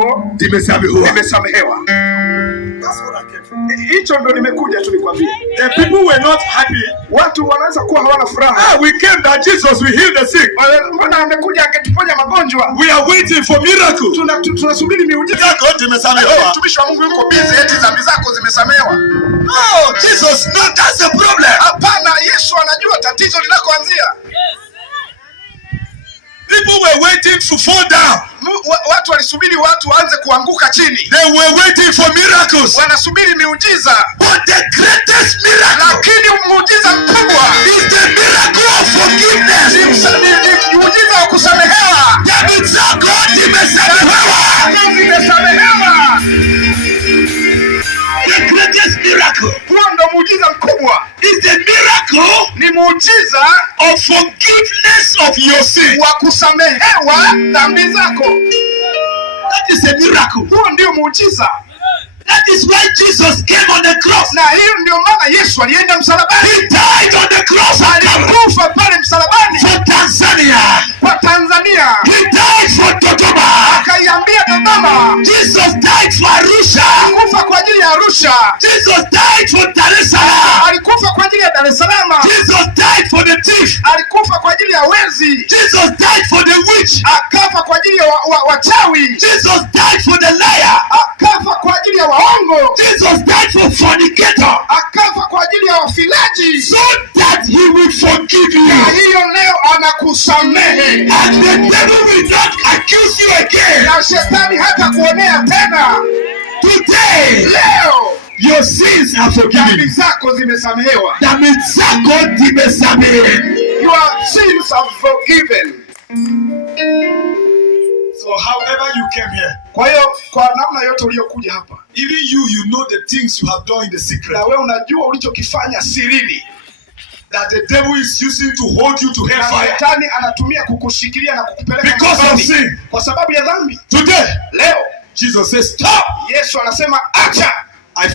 zako zimesamehewa. Hicho ndo nimekuja tu nikwambie. The people were not happy. Watu wanaweza kuwa hawana furaha. We came that Jesus will heal the sick. Mbona amekuja akituponya magonjwa? We are waiting for miracle. Tunasubiri miujiza. Yako zimesamehewa. Mtumishi wa Mungu yuko busy, eti dhambi zako zimesamehewa. Oh, Jesus, no, that's the problem. Hapana, Yesu anajua tatizo linakoanzia. People were waiting to fall down. Watu walisubiri watu waanze kuanguka chini. They were waiting for miracles. Wanasubiri miujiza. But the greatest miracle, lakini muujiza mkubwa, is the miracle of forgiveness. Ni muujiza wa kusamehewa. Dhambi zako zimesamehewa. Zimesamehewa. The greatest miracle, huo ndo muujiza mkubwa, is the miracle, ni muujiza of forgiveness of your sin. wa kusamehewa dhambi zako. That is a miracle. Huo ndio muujiza. That is why Jesus came on the cross. Na hiyo ndio maana Yesu alienda msalabani. He died on the cross. Alikufa pale msalabani. For Tanzania. Kwa Tanzania. He died for Dodoma. Akaiambia Dodoma. Jesus died for Arusha. Alikufa kwa ajili ya Arusha. Jesus died for Dar es Salaam. Alikufa kwa ajili ya Dar es Salaam. Jesus died for the thief. Alikufa kwa ajili ya wezi. Jesus died for the witch. Akafa kwa ajili ya wachawi. Jesus died for the liar. Akafa kwa ajili ya waongo. Jesus died for fornicator. Akafa kwa ajili ya wafilaji. So that he will forgive you. Na hiyo leo anakusamehe. And the devil will not accuse you again. Na shetani hata kuonea tena. Today, leo, your sins are forgiven. Dhambi zako zimesamehewa. Dhambi zako zimesamehewa. Your sins are forgiven. So however you came here, kwa hiyo kwa namna yote uliyokuja hapa, even you know the things you have done in the secret. Na wewe unajua ulichokifanya sirini. That the devil is using to hold you to hellfire. Shetani anatumia kukushikilia na kukupeleka because of sin. Kwa sababu ya dhambi. Today, leo, Jesus says stop. Yesu anasema acha.